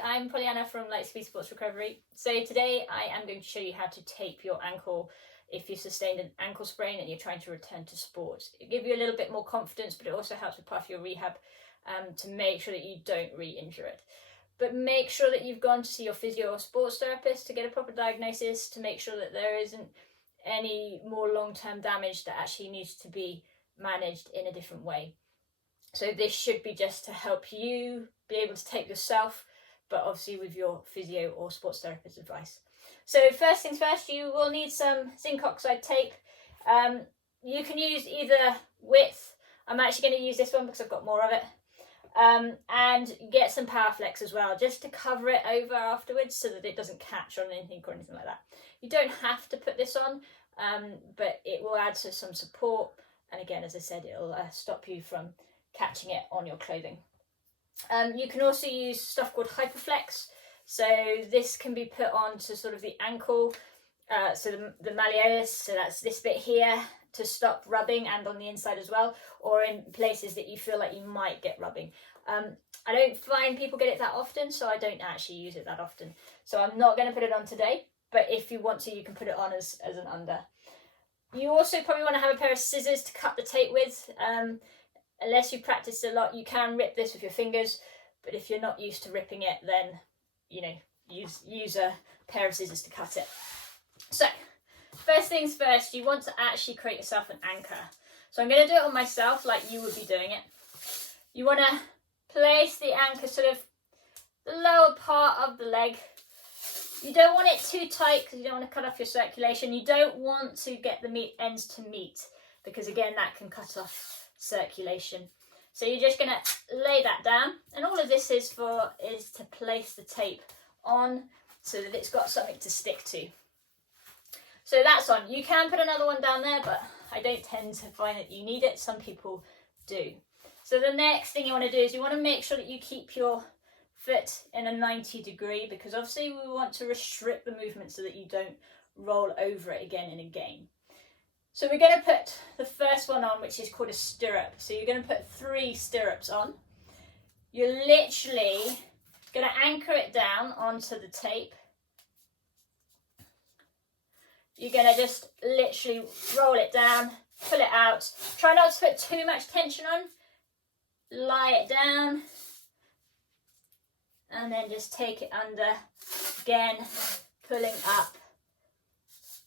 Hi, I'm Pollyanna from Lightspeed Sports Recovery. So today I am going to show you how to tape your ankle if you've sustained an ankle sprain and you're trying to return to sport. It gives you a little bit more confidence, but it also helps with part of your rehab to make sure that you don't re-injure it. But make sure that you've gone to see your physio or sports therapist to get a proper diagnosis, to make sure that there isn't any more long-term damage that actually needs to be managed in a different way. So this should be just to help you be able to tape yourself, but obviously with your physio or sports therapist advice. So first things first, you will need some zinc oxide tape. You can use either width. I'm actually going to use this one because I've got more of it. And get some power flex as well, just to cover it over afterwards so that it doesn't catch on anything or anything like that. You don't have to put this on, but it will add to some support. And again, as I said, it'll stop you from catching it on your clothing. You can also use stuff called Hyperflex. So this can be put on to sort of the ankle, so the malleolus, so that's this bit here, to stop rubbing, and on the inside as well, or in places that you feel like you might get rubbing. I don't find people get it that often, so I don't actually use it that often. So I'm not going to put it on today, but if you want to, you can put it on as an under. You also probably want to have a pair of scissors to cut the tape with. Unless you practice a lot, you can rip this with your fingers, but if you're not used to ripping it, then, you know, use a pair of scissors to cut it. So, first things first, you want to actually create yourself an anchor. So I'm going to do it on myself like you would be doing it. You want to place the anchor sort of the lower part of the leg. You don't want it too tight because you don't want to cut off your circulation. You don't want to get the ends to meet because, again, that can cut off circulation. So you're just going to lay that down, and all of this is to place the tape on so that it's got something to stick to. So that's on. You can put another one down there, but I don't tend to find that you need it. Some people do. So the next thing you want to do is you want to make sure that you keep your foot in a 90 degree, because obviously we want to restrict the movement so that you don't roll over it again and again. So we're going to put the first one on, which is called a stirrup. So you're going to put 3 stirrups on. You're literally going to anchor it down onto the tape. You're going to just literally roll it down, pull it out. Try not to put too much tension on. Lie it down. And then just take it under. Again, pulling up.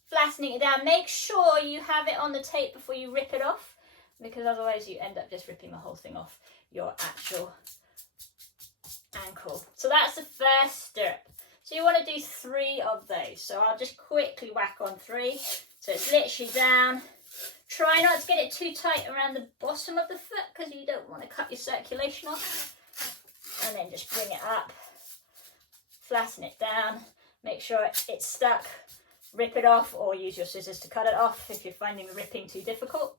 Flattening it down. Make sure you have it on the tape before you rip it off, because otherwise you end up just ripping the whole thing off your actual ankle. So that's the first stirrup. So you want to do 3 of those. So I'll just quickly whack on 3. So it's literally down. Try not to get it too tight around the bottom of the foot because you don't want to cut your circulation off. And then just bring it up. Flatten it down. Make sure it's stuck. Rip it off, or use your scissors to cut it off if you're finding the ripping too difficult.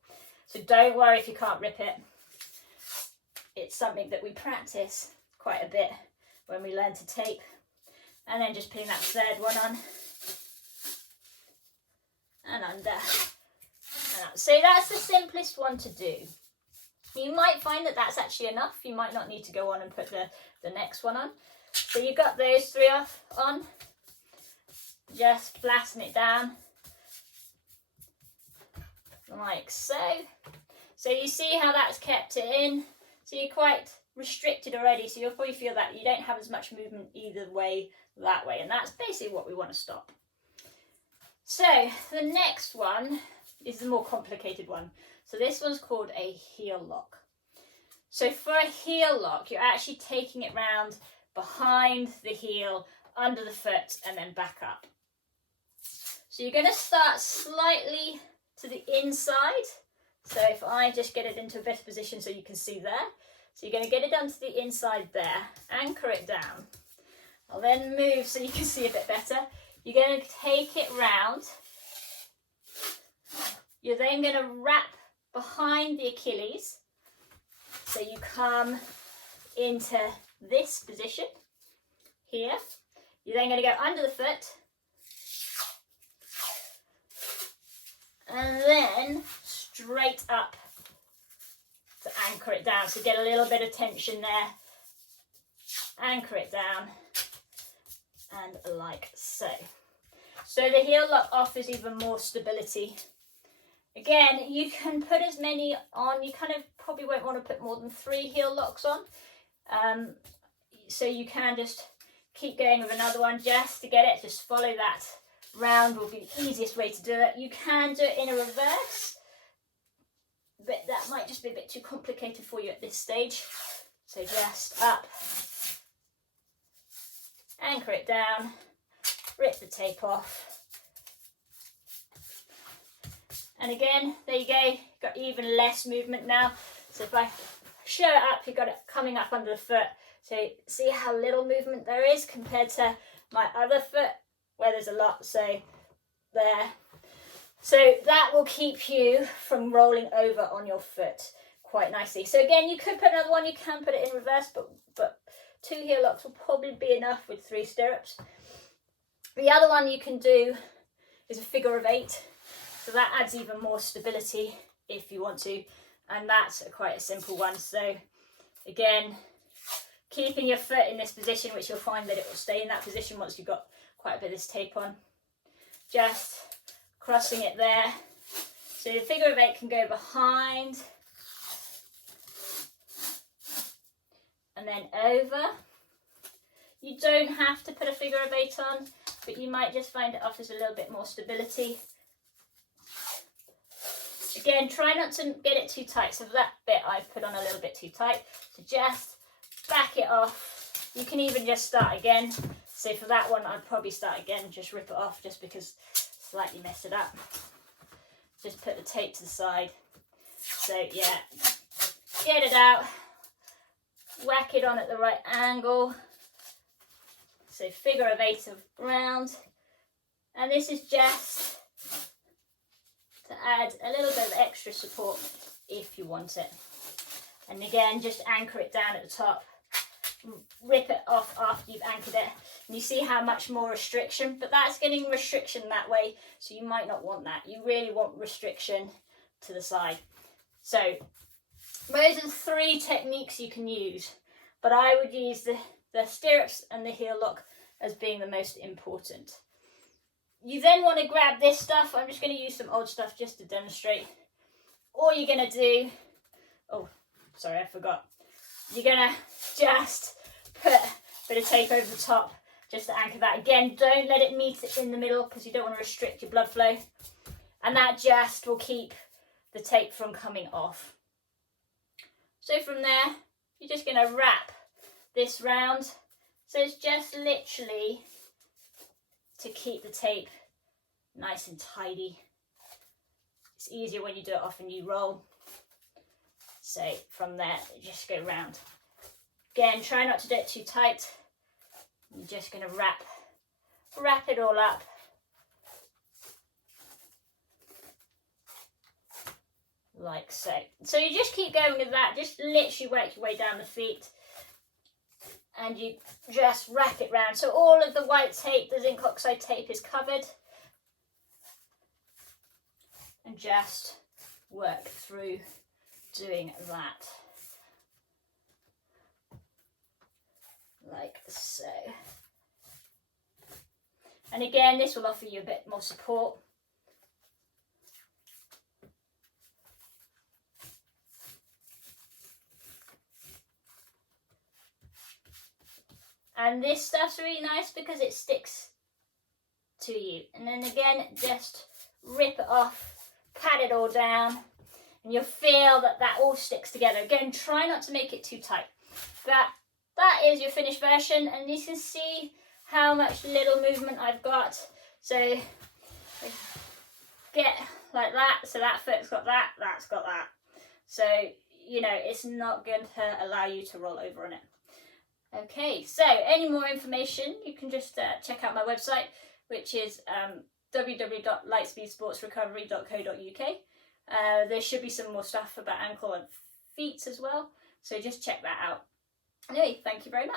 So don't worry if you can't rip it. It's something that we practice quite a bit when we learn to tape. And then just putting that third one on. And under. And up. So that's the simplest one to do. You might find that that's actually enough. You might not need to go on and put the next one on. So you've got those 3 on. Just flatten it down like so. So you see how that's kept it in. So you're quite restricted already, so you'll probably feel that you don't have as much movement either way, that way, and that's basically what we want to stop. So the next one is the more complicated one. So this one's called a heel lock. So for a heel lock, you're actually taking it round behind the heel, under the foot, and then back up. So you're going to start slightly to the inside. So if I just get it into a better position so you can see there. So you're going to get it down to the inside there, anchor it down. I'll then move so you can see a bit better. You're going to take it round. You're then going to wrap behind the Achilles. So you come into this position here. You're then going to go under the foot. And then straight up to anchor it down. So get a little bit of tension there. Anchor it down. and like so. So the heel lock offers even more stability. Again, you can put as many on, you kind of probably won't want to put more than 3 heel locks on. So you can just keep going with another one just to get it, just follow that round will be the easiest way to do it. You can do it in a reverse, but that might just be a bit too complicated for you at this stage. So just up, anchor it down, rip the tape off. And again, there you go, got even less movement now. So if I show it up, you've got it coming up under the foot. So see how little movement there is compared to my other foot where there's a lot. So there. So that will keep you from rolling over on your foot quite nicely. So again, you could put another one, you can put it in reverse, but 2 heel locks will probably be enough with 3 stirrups. The other one you can do is a figure of 8. So that adds even more stability if you want to. And that's quite a simple one. So again, keeping your foot in this position, which you'll find that it will stay in that position once you've got quite a bit of this tape on. Just crossing it there. So the figure of 8 can go behind and then over. You don't have to put a figure of 8 on, but you might just find it offers a little bit more stability. Again, try not to get it too tight. So for that bit, I've put on a little bit too tight. So just back it off. You can even just start again. So for that one, I'd probably start again, just rip it off just because slightly messed it up. Just put the tape to the side. So yeah, get it out, whack it on at the right angle. So figure of 8 around. And this is just to add a little bit of extra support if you want it. And again, just anchor it down at the top. Rip it off after you've anchored it. And you see how much more restriction, but that's getting restriction that way, so you might not want that. You really want restriction to the side. So those are 3 techniques you can use, but I would use the stirrups and the heel lock as being the most important. You then want to grab this stuff. I'm just going to use some old stuff just to demonstrate. All you're going to do, oh, sorry, I forgot. You're going to just put a bit of tape over the top just to anchor that. Again, don't let it meet in the middle because you don't want to restrict your blood flow. And that just will keep the tape from coming off. So from there, you're just going to wrap this round. So it's just literally to keep the tape nice and tidy. It's easier when you do it off and you roll. So from there, just go round. Again, try not to do it too tight. I'm just going to wrap it all up. Like so. So you just keep going with that. Just literally work your way down the feet. And you just wrap it round. So all of the white tape, the zinc oxide tape is covered. And just work through doing that. Like so. And again, this will offer you a bit more support. And this stuff's really nice because it sticks to you. And then again, just rip it off, pat it all down, and you'll feel that that all sticks together. Again, try not to make it too tight. But that is your finished version, and you can see how much little movement I've got. So get like that, so that foot's got that, that's got that. So, you know, it's not going to allow you to roll over on it. Okay, so any more information, you can just check out my website, which is www.lightspeedsportsrecovery.co.uk. There should be some more stuff about ankle and feet as well, so just check that out. Anyway, thank you very much.